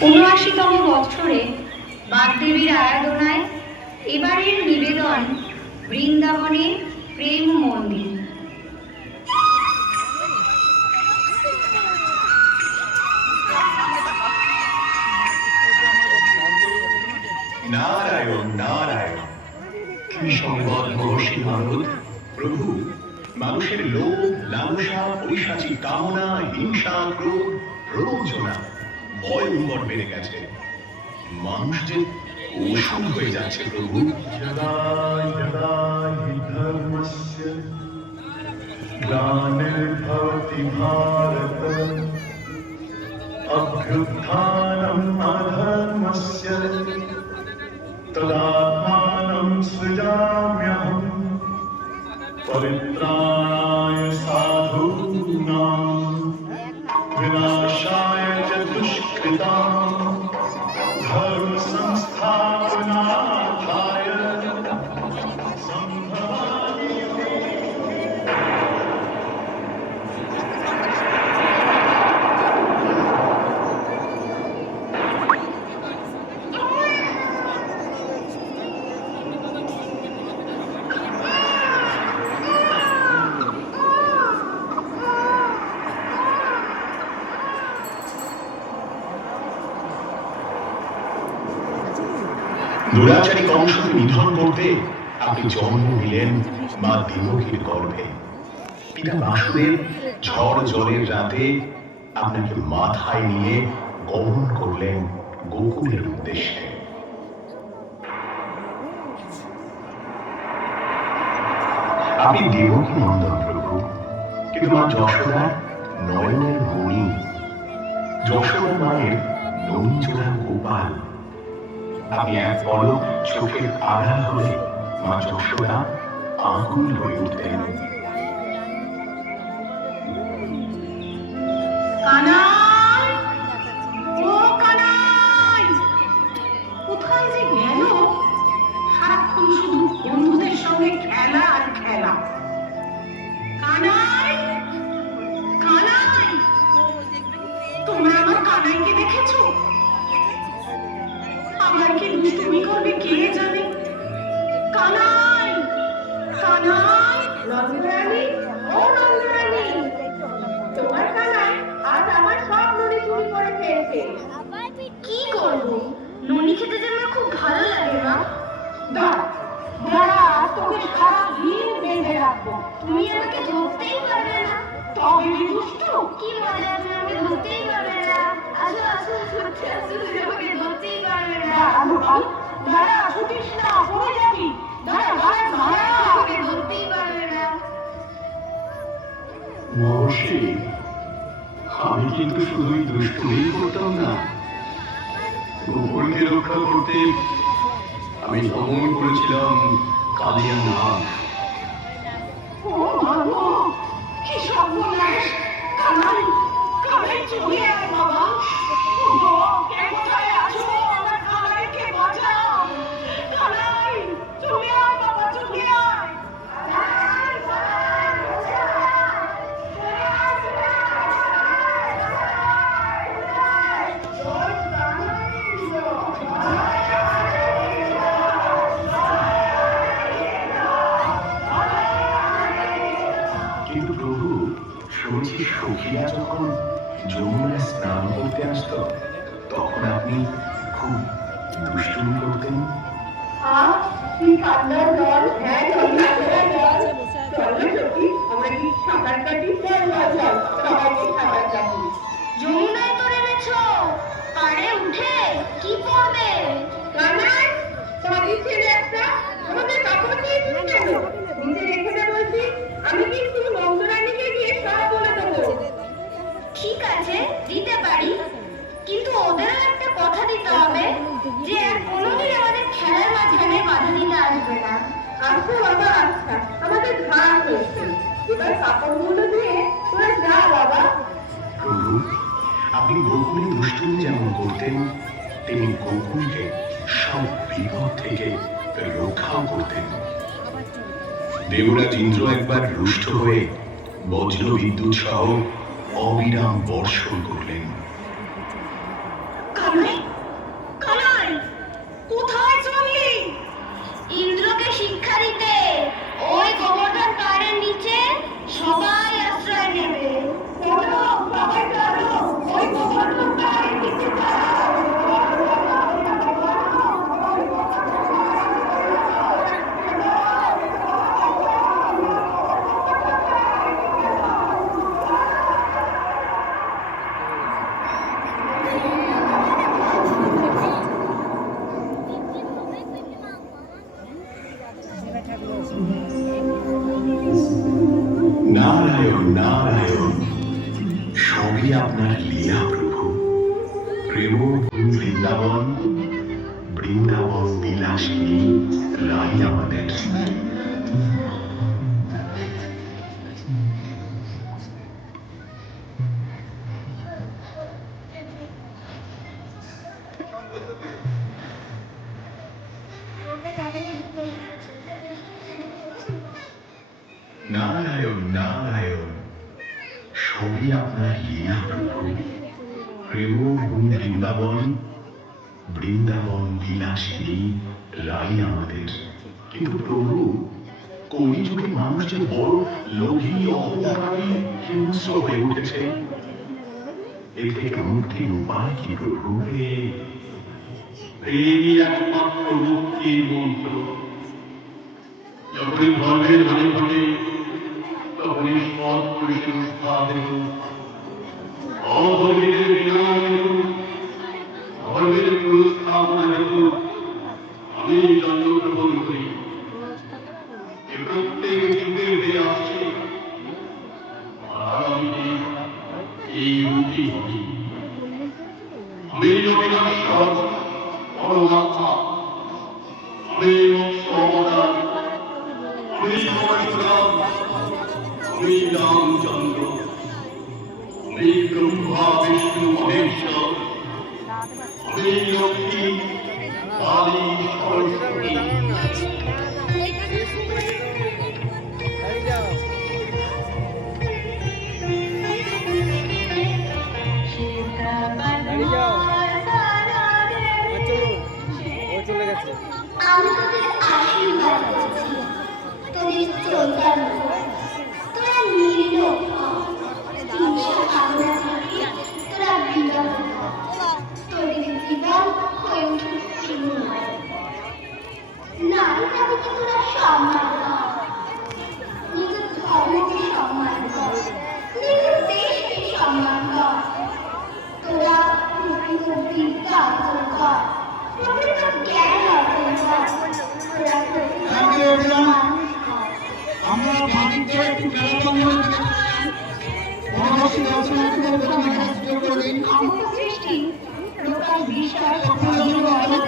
৭৯তম বৎসরে বাগদেবীর আরাধনায় এবারের নিবেদন বৃন্দাবনের প্রেম মন্দির। নারায়ণ নারায়ণ। কি সংবাদ মহর্ষি নারদ? প্রভু, মানুষের লোভ, লালসা, পৈশাচিক কামনা, হিংসা, ক্রোধ, প্ররোচনা ভয়ঙ্কর বেড়ে গেছে। মানুষ যে অসুর হয়ে যাচ্ছে প্রভু। यदा यदा हि धर्मस्य ग्लानिर्भवति भारत अभ्युत्थानम् अधर्मस्य तदात्मानं सृजाम्यहम् परित्राणाय साधूनां विनाशाय च दुष्कृताम् धर्म संस्थापनार्थाय संभवामि। দুরাচারী কংসকে নিধন করতে আপনি জন্ম নিলেন মা দেবকীর গর্ভে। পিতা বাসুদেব ঝড় জলের রাতে আপনাকে মাথায় নিয়ে গমন করলেন গোকুলের উদ্দেশ্যে। আপনি দেবকী নন্দন প্রভু, কিন্তু মা যশোদা নয়নের মণি, যশোদা মায়ের ননীচোরা গোপাল। আপনি এক পলক চোখের আড়াল হলে মা যশোদা আকুল হয়ে উঠতেন। কানাই, ও কানাই, কোথায় যে গেল? সারাক্ষণ শুধু বন্ধুদের সঙ্গে খেলা আর খেলা। কানাই, কানাই, তোমরা আমার কানাইকে দেখেছো? আমার কি দুষ্টুমি করবে কে জানে? কানাই, কানাই, নন্দরানী, ও নন্দরানী, তোমার কানাই আজ আমার সব ননি চুরি করে খেয়েছে। কি করবো? ননি খেতে যে আমার খুব ভালো লাগে মা। দাঁড়া, তোকে সারা দিন বেঁধে রাখবো। তুমি আমাকে ধরতেই পারবে না। তবে দুষ্টু, কি মজা, তুমি আমাকে ধরতেই পারবে না। আসো আসো, সত্যি আসো, তুমি আমাকে ধরতেই পারবে না। দাঁড়া গোপাল, দাঁড়া, ছুটিস না, পড়ে যাবি। দাঁড়া দাঁড়া দাঁড়া, আমাকে ধরতেই পারবে না। মহর্ষি, আমি কিন্তু শুধুই দুষ্টুমি করতাম না, গোকুলকে রক্ষা করতে আমি ভ্রমণ করেছিলাম কালিয়া নাগ। ও মা গো, কি সর্বনাশ! কানাই, কানাই চলে আয় বাবা। ও গো, কে কোথায় আছো? আমার কানাইকে বাঁচাও। কানাই, চলে আয় বাবা, চলে আয়। কানাই, কানাই, চলে আয়। চলে আয়, চলে আয়। ওই কানাই এলো। কিন্তু প্রভু, শুনছি সখীরা যখন যমুনায় স্নান করতে আসত, তখন আপনি খুব দুষ্টুমি করতেন। কি কান্নার জল! হ্যাঁ, ঝর্ণা ছেড়ে জল। চলো সখী, আমরা কি সাঁতার কাটি? চল সবাইকে সাঁতার কাটি। যমুনায় তো নেমেছো, পাড়ে উঠে কি করবে? কানাই, পানি ছেড়ে একটা, আমাদের কাপড় নিয়েছিস কেন? নিচে রেখে দে বলছি। আমি কিন্তু নন্দরানীকে গিয়ে সব বলে দেবো। ঠিক আছে, দিতে পারি, কিন্তু ওদেরও একটা কথা দিতে হবে যে আর কোনোদিন আমাদের খেলার মাঝখানে বাধা দিতে আসবে না। আচ্ছা বাবা, আচ্ছা, আমাদের ঘাট হয়েছে, এবার কাপড়গুলো দিয়ে তোরা যা বাবা। প্রভু, আপনি গোকুলে দুষ্টুমি যেমন করতেন, তেমনি গোকুলকে সব বিপদ থেকে রক্ষাও করতেন। দেবরাজ ইন্দ্র একবার রুষ্ট হয়ে বজ্র বিদ্যুৎ সহ অবিরাম বর্ষণ করলেন। কানাই কানাই কোথায় চললি? ইন্দ্রকে শিক্ষা দিতে ওই গোবর্ধন পাহাড়ের নিচে সবাই আশ্রয় নেবে। চলো সবাই চলো ওই গোবর্ধন পাহাড়ের নিচে নারায়ণ নারায়ণ, সবই আপনার লীলা প্রভু। প্রেম বৃন্দাবন, বৃন্দাবন বিলাসিনী রাই আমাদের। নারায়ণ নারায়ণ, সবই আপনার লীলা প্রভু। প্রেম বৃন্দাবন, বৃন্দাবন বিলাসিনী রাই আমাদের। কিন্তু প্রভু, কলিযুগে মানুষ যে বড় লোভী, অহংকারী, হিংস্র হয়ে উঠেছে। এর থেকে মুক্তির উপায় কি প্রভু? এই একমাত্র মুক্তির মন্ত্র। যখনই ধর্মের হানি ঘটে, তখনই সৎ পুরুষের উদ্ধার দেখুন। অধর্মীদের বিনাশ দেখুন, ধর্মের পুনঃস্থাপনা দেখুন। আমি জন্মগ্রহণ করি। এ প্রত্যেক যুগের হয়ে আসছে। আগামীতে এই যুগই হবে। আমি অবিনাশ্বর পরমাত্মা, আমি অবদান, আমি পরশুরাম, আমি রামচন্দ্র, আমি ব্রহ্মা বিষ্ণু মহেশ্বর, আমি লক্ষ্মী কালী সরস্বতী। আমি তোদের আশীর্বাদ করছি, তোদের চৈতন্য, তোরা নির্লোভ হ, হিংসা ভাবনা থেকে তোরা বিরত হ, তোদের জীবন হয়ে উঠুক চিন্ময়। নারী জাতিকে তোরা সম্মান কর, নিজের ধর্মকে সম্মান কর, নিজের দেশকে সম্মান কর। তোরা প্রকৃত বিদ্যা অর্জন কর, প্রকৃত জ্ঞান অর্জন কর। তোরা প্রকৃত মানুষ কর। আমরা বাণিজ্য একটু বেড়াতে